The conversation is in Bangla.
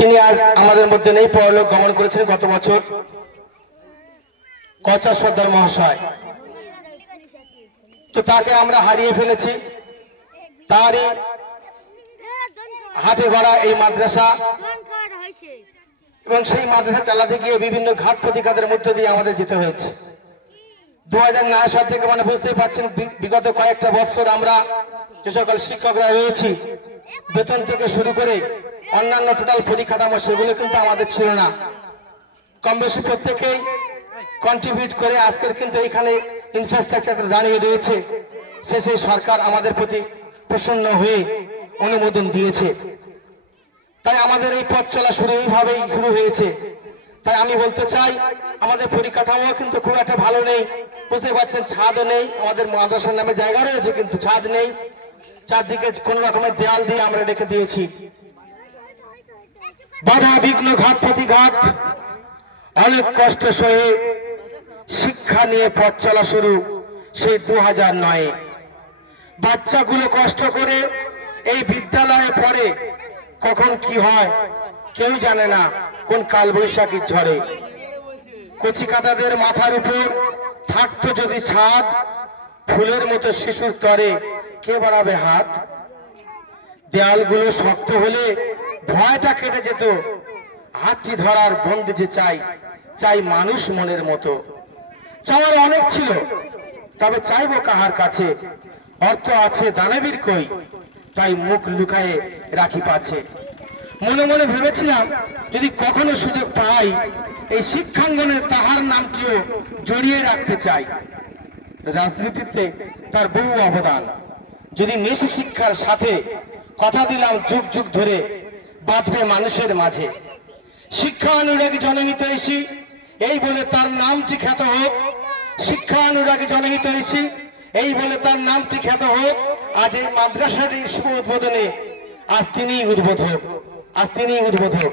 তিনি আজ আমাদের মধ্যে নেই, পরলোক গমন করেছেন গত বছর। কচা সর্দার মহাশয়। তো তাকে আমরা হারিয়ে ফেলেছি। তারই হাতে গড়া এই মাদ্রাসা এবং সেই মাদ্রাসা চালাতে গিয়ে বিভিন্ন ঘাট প্রতিঘাতের মধ্য দিয়ে আমাদের যেতে হয়েছে। দু হাজার নয় সাল থেকে মানে বুঝতেই পারছেন বিগত কয়েকটা বছর আমরা যে সকল শিক্ষকরা রয়েছি, বেতন থেকে শুরু করে অন্যান্য টোটাল পরিকাঠামো সেগুলো কিন্তু আমাদের ছিল না। কম বেশি প্রত্যেকেই কন্ট্রিবিউট করে আজকের কিন্তু এখানে ইনফ্রাস্ট্রাকচারটা দাঁড়িয়ে রয়েছে। শেষে সরকার আমাদের প্রতি প্রসন্ন হয়ে অনুমোদন দিয়েছে। তাই আমাদের এই পথ চলা শুরু এইভাবেই শুরু হয়েছে। তাই আমি বলতে চাই, আমাদের পরিকাঠামো কিন্তু খুব একটা ভালো নেই। বুঝতে পারছেন, ছাদও নেই, আমাদের মাদ্রাসার নামে জায়গা রয়েছে কিন্তু ছাদ নেই। চারদিকে কোন রকমের দেয়াল দিয়ে আমরা রেখে দিয়েছি। বাধা বিঘ্ন ঘাত প্রতিঘাত, অনেক কষ্ট সহে শিক্ষা নিয়ে পথ চলা শুরু সেই দু হাজার নয়ে। বাচ্চাগুলো কষ্ট করে এই বিদ্যালয়ে পড়ে, কখন কি হয় কেউ জানে না, কোন কালবৈশাখীর ঝড়ে। কচিকাতাদের মাথার উপর থাকতো যদি ছাদ, ফুলের মতো শিশুর তরে কে বাড়াবে হাত? দেয়ালগুলো শক্ত হলে ভয়টা কেটে যেত। হাতটি ধরার বন্দি যে চাই চাই মানুষ মনের মতো। চাওয়ার অনেক ছিল, তবে চাইব কাহার কাছে? অর্থ আছে দানবীর কই? তাই মুখ লুকায়ে রাখি পাছে। মনে মনে ভেবেছিলাম, যদি কখনো সুযোগ পাই, এই শিক্ষাঙ্গনে তাহার নামটিও জড়িয়ে রাখতে চাই। রাজনীতিতে তার বহু অবদান। যদি মেশি শিক্ষার সাথে কথা দিলাম যুগ যুগ ধরে বাঁচবে মানুষের মাঝে। শিক্ষা অনুরাগী জনহিতৈষী এই বলে তার নামটি খ্যাত হোক। শিক্ষা অনুরাগী জনহিতৈষী এই বলে তার নামটি খ্যাত হোক। আজ এই মাদ্রাসাটির শুভ উদ্বোধনে, আজ তিনি উদ্বোধক। আজ তিনি উদ্বোধক।